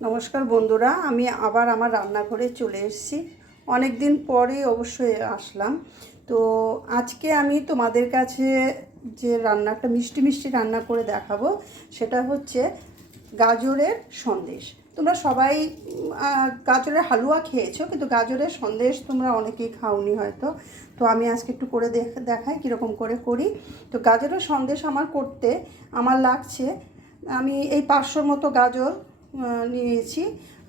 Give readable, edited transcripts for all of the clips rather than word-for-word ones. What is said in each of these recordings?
নমস্কার বন্ধুরা, আমি আবার আমার রান্নাঘরে চলে এসেছি। অনেক দিন পরে অবশ্যই আসলাম। তো আজকে আমি তোমাদের কাছে যে রান্নাটা মিষ্টি মিষ্টি রান্না করে দেখাবো সেটা হচ্ছে গাজরের সন্দেশ। তোমরা সবাই গাজরের হালুয়া খেয়েছো, কিন্তু গাজরের সন্দেশ তোমরা অনেকেই খাওনি হয়তো। তো আমি আজকে একটু করে দেখাই কীরকম করে করি। তো গাজরের সন্দেশ আমার লাগছে, আমি এই 500 মতো গাজর নিয়েছি,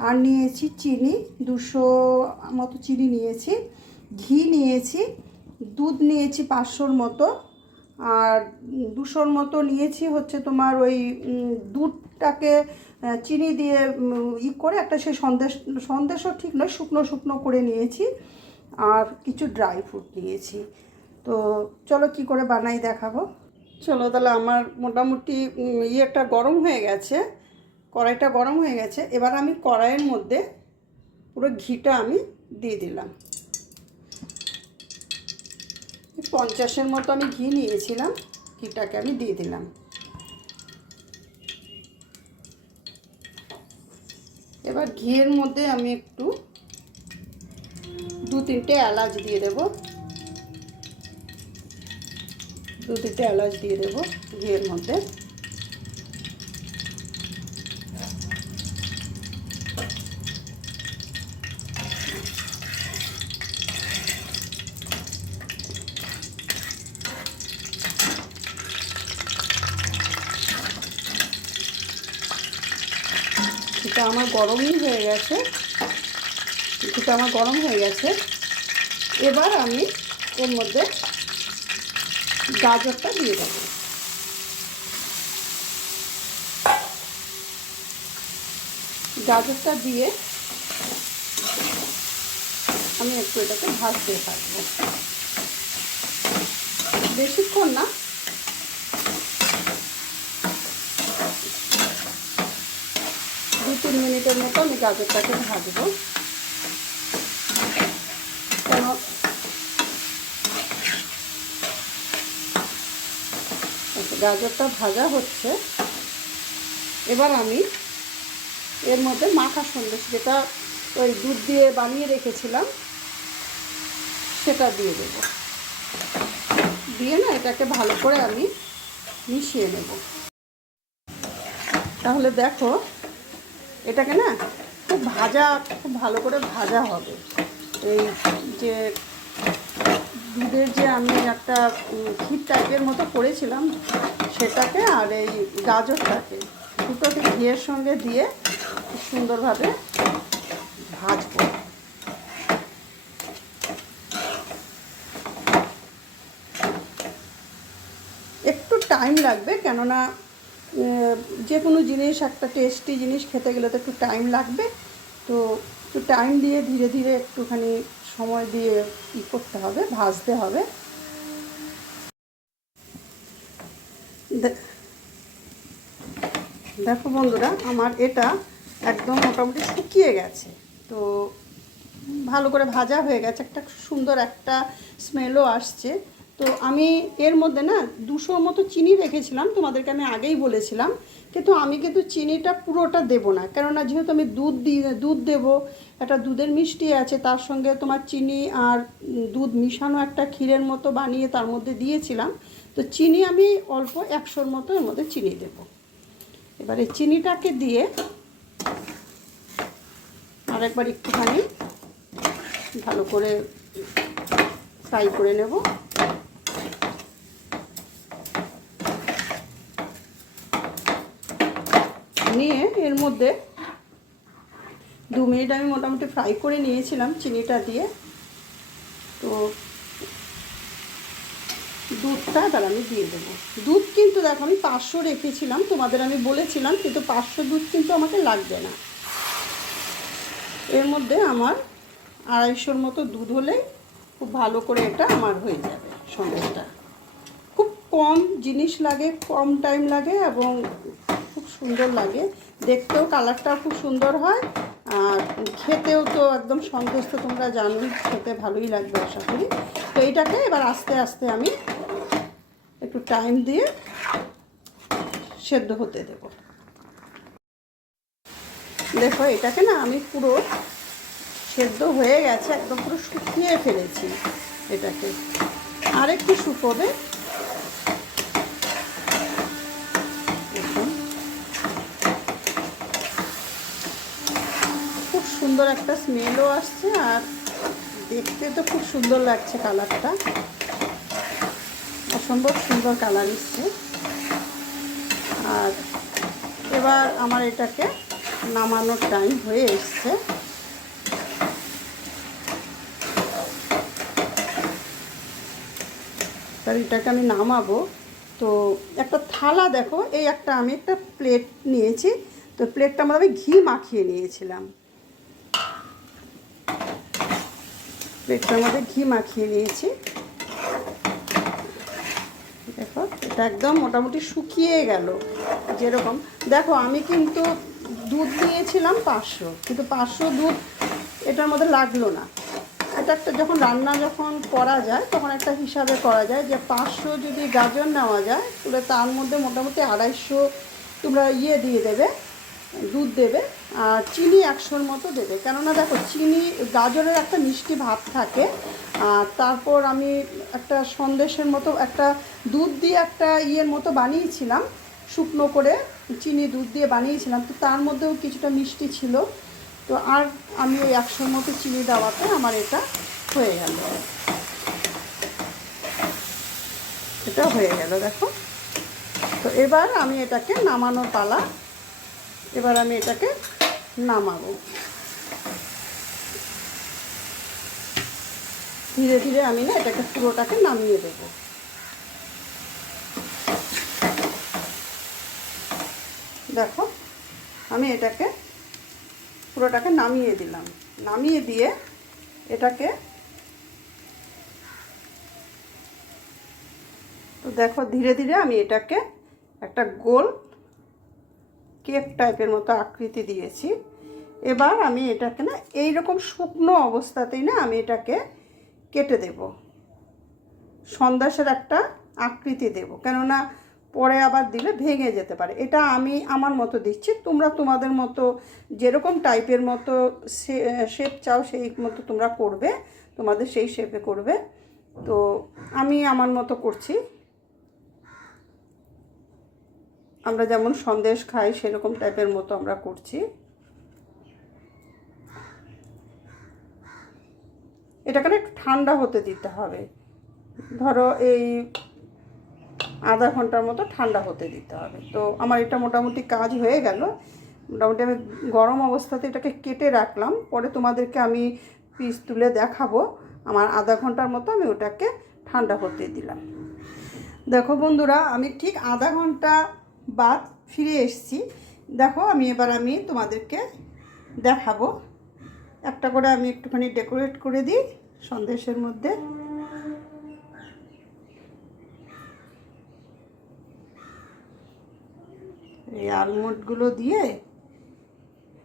আর নিয়েছি চিনি 200 মতো চিনি নিয়েছি, ঘি নিয়েছি, দুধ নিয়েছি 500 মতো, আর 200 মতো নিয়েছি হচ্ছে তোমার ওই দুধটাকে চিনি দিয়ে করে একটা সেই সন্দেশও ঠিক নয়, শুকনো শুকনো করে নিয়েছি, আর কিছু ড্রাই ফ্রুট নিয়েছি। তো চলো কি করে বানাই দেখাবো। চলো তাহলে আমার মোটামুটি ইয়েটা গরম হয়ে গেছে, কড়াইটা গরম হয়ে গেছে। এবার আমি কড়াইয়ের মধ্যে পুরো ঘিটা আমি দিয়ে দিলাম। 50-এর মতো আমি ঘি নিয়েছিলাম, ঘিটাকে আমি দিয়ে দিলাম। এবার ঘিয়ের মধ্যে আমি একটু 2-3টে এলাচ দিয়ে দেবো, 2-3টে এলাচ দিয়ে দেবো ঘিয়ের মধ্যে। এটা আমার গরমই হয়ে গেছে, এটা আমার গরম হয়ে গেছে। এবার আমি এর মধ্যে গাজরটা দিয়ে দেবো। গাজরটা দিয়ে আমি একটু এটাকে ভাজতে থাকবো, বেশিক্ষণ না, 2-3 মিনিটের মতো আমি গাজরটাকে ভাজবো। কেন গাজরটা ভাজা হচ্ছে, এবার আমি এর মধ্যে মাখা সন্দেশ, যেটা ওই দুধ দিয়ে বানিয়ে রেখেছিলাম, সেটা দিয়ে দেব। দিয়ে না এটাকে ভালো করে আমি মিশিয়ে নেব। তাহলে দেখো এটাকে না খুব ভালো করে ভাজা হবে। এই যে দুধের যে আমি একটা ক্ষীর টাইপের মতো করেছিলাম সেটাকে, আর এই গাজরটাকে দুটোকে ঘিয়ের সঙ্গে দিয়ে খুব সুন্দরভাবে ভাজবো। একটু টাইম লাগবে, কেননা যে কোনো জিনিস, একটা টেস্টি জিনিস খেতে গেলে তো একটু টাইম লাগবে। তো একটু টাইম দিয়ে ধীরে ধীরে একটুখানি সময় দিয়ে করতে হবে, ভাজতে হবে। দেখো বন্ধুরা, আমার এটা একদম মোটামুটি শুকিয়ে গেছে। তো ভালো করে ভাজা হয়ে গেছে, একটা সুন্দর একটা স্মেলও আসছে। তো আমি এর মধ্যে না 200 মতো চিনি রেখেছিলাম, তোমাদেরকে আমি আগেই বলেছিলাম, কিন্তু আমি চিনিটা পুরোটা দেবো না, কেননা যেহেতু আমি দুধ দেবো, একটা দুধের মিষ্টি আছে, তার সঙ্গে তোমার চিনি আর দুধ মিশানো একটা ক্ষীরের মতো বানিয়ে তার মধ্যে দিয়েছিলাম। তো চিনি আমি অল্প 100 মতো এর মধ্যে চিনি দেবো। এবারে চিনিটাকে দিয়ে আরেকবার একটুখানি ভালো করে ফ্রাই করে নেব। নিয়ে এর মধ্যে 2 মিনিট আমি মোটামুটি ফ্রাই করে নিয়েছিলাম চিনিটা দিয়ে। তো দুধটা এবার আমি দিয়ে দেবো। দুধ কিন্তু দেখো আমি 500 রেখেছিলাম, তোমাদের আমি বলেছিলাম, কিন্তু 500 দুধ কিন্তু আমাকে লাগবে না। এর মধ্যে আমার 250 মতো দুধ হলেই খুব ভালো করে এটা আমার হয়ে যাবে সন্দেশটা। খুব কম জিনিস লাগে, কম টাইম লাগে, এবং খুব সুন্দর লাগে দেখতেও, কালারটাও খুব সুন্দর হয়, আর খেতেও তো একদম সন্দেশ তো তোমরা জানোই, খেতে ভালোই লাগবে আশা করি। তো এইটাকে এবার আস্তে আস্তে আমি একটু টাইম দিয়ে সেদ্ধ হতে দেব। দেখো এটাকে না আমি পুরো সেদ্ধ হয়ে গেছে, একদম পুরো শুকিয়ে ফেলেছি। এটাকে আর একটু শুকোবে। খুব সুন্দর একটা স্মেলও আসছে, আর দেখতে তো খুব সুন্দর লাগছে। কালারটা অসম্ভব সুন্দর কালার এসছে। আর এবার আমার এটাকে নামানোর টাইম হয়ে এসছে। এবার এটাকে আমি নামাবো। তো একটা থালা দেখো, এই আমি একটা প্লেট নিয়েছি। তো প্লেটটার মধ্যে আমি ঘি মাখিয়ে নিয়েছিলাম। প্লেটটার মধ্যে ঘি মাখিয়ে নিয়েছি। দেখো এটা একদম মোটামুটি শুকিয়ে গেল। যেরকম দেখো আমি কিন্তু দুধ নিয়েছিলাম 500, কিন্তু 500 দুধ এটার মধ্যে লাগলো না। এটা একটা যখন রান্না করা যায় তখন একটা হিসাবে করা যায় যে 500 যদি গাজর নেওয়া যায় তাহলে তার মধ্যে মোটামুটি 250 তোমরা দিয়ে দেবে, দুধ দেবে। আর চিনি 100-র মতো দেবে, কেননা দেখো চিনি গাজরের একটা মিষ্টি ভাব থাকে। আর তারপর আমি একটা সন্দেশের মতো একটা দুধ দিয়ে একটা মতো বানিয়েছিলাম, শুকনো করে চিনি দুধ দিয়ে বানিয়েছিলাম। তো তার মধ্যেও কিছুটা মিষ্টি ছিল। তো আর আমি ওই 100-র মতো চিনি দেওয়াতে আমার এটা হয়ে গেল। এটা হয়ে গেল দেখো। তো এবার আমি এটাকে নামানোর পালা। এবার আমি এটাকে নামাবো। ধীরে ধীরে আমি না এটাকে পুরোটাকে নামিয়ে দেবো। দেখো আমি এটাকে পুরোটাকে নামিয়ে দিলাম। নামিয়ে দিয়ে এটাকে তো দেখো ধীরে ধীরে আমি এটাকে একটা গোল কেক টাইপের মতো আকৃতি দিয়েছি। এবার আমি এটাকে না এইরকম শুকনো অবস্থাতেই না আমি এটাকে কেটে দেব, সন্দেশের একটা আকৃতি দেব, কেননা পরে আবার দিলে ভেঙে যেতে পারে। এটা আমি আমার মতো দিচ্ছি, তোমরা তোমাদের মতো যেরকম টাইপের মতো শেপ চাও সেই মতো তোমরা করবে, তোমাদের সেই শেপে করবে। তো আমি আমার মতো করছি। আমরা যেমন সন্দেশ খাই সেরকম টাইপের মতো আমরা করছি। এটাকে একটু ঠান্ডা হতে দিতে হবে। ধরো এই আধা ঘন্টার মতো ঠান্ডা হতে দিতে হবে। তো আমার এটা মোটামুটি কাজ হয়ে গেল। মোটামুটি আমি গরম অবস্থাতে এটাকে কেটে রাখলাম, পরে তোমাদেরকে আমি পিস তুলে দেখাবো। আমার আধা ঘন্টার মতো আমি ওটাকে ঠান্ডা হতে দিলাম। দেখো বন্ধুরা, আমি ঠিক আধা ঘন্টা বাদ ফিরে এসেছি। দেখো এবার আমি তোমাদেরকে দেখাবো। একটা করে আমি একটুখানি ডেকোরেট করে দিই সন্দেশের মধ্যে। এই আলমন্ডগুলো দিয়ে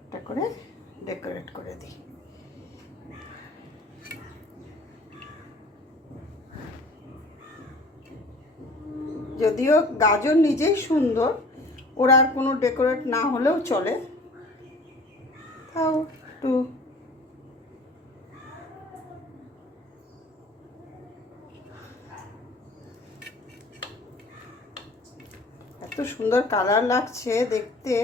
একটা করে ডেকোরেট করে দিই। যদিও গাজর নিজেই সুন্দর, ওরা আর কোনো ডেকোরেট না হলেও চলে, তাও একটু এত সুন্দর কালার লাগছে দেখতে।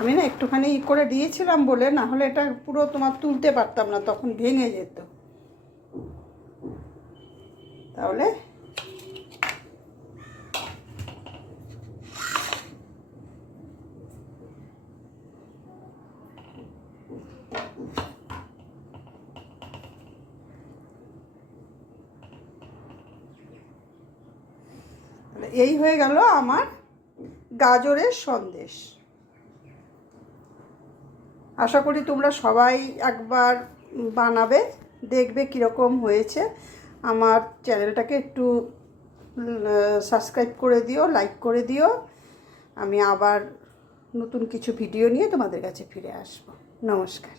আমি না একটুখানি করে দিয়েছিলাম বলে, না হলে এটা পুরো তোমার তুলতে পারতাম না, তখন ভেঙে যেত। তাহলে এই হয়ে গেল আমার গাজরের সন্দেশ। আশা করি তোমরা সবাই একবার বানাবে, দেখবে কীরকম হয়েছে। আমার চ্যানেলটাকে একটু সাবস্ক্রাইব করে দিও, লাইক করে দিও। আমি আবার নতুন কিছু ভিডিও নিয়ে তোমাদের কাছে ফিরে আসবো। নমস্কার।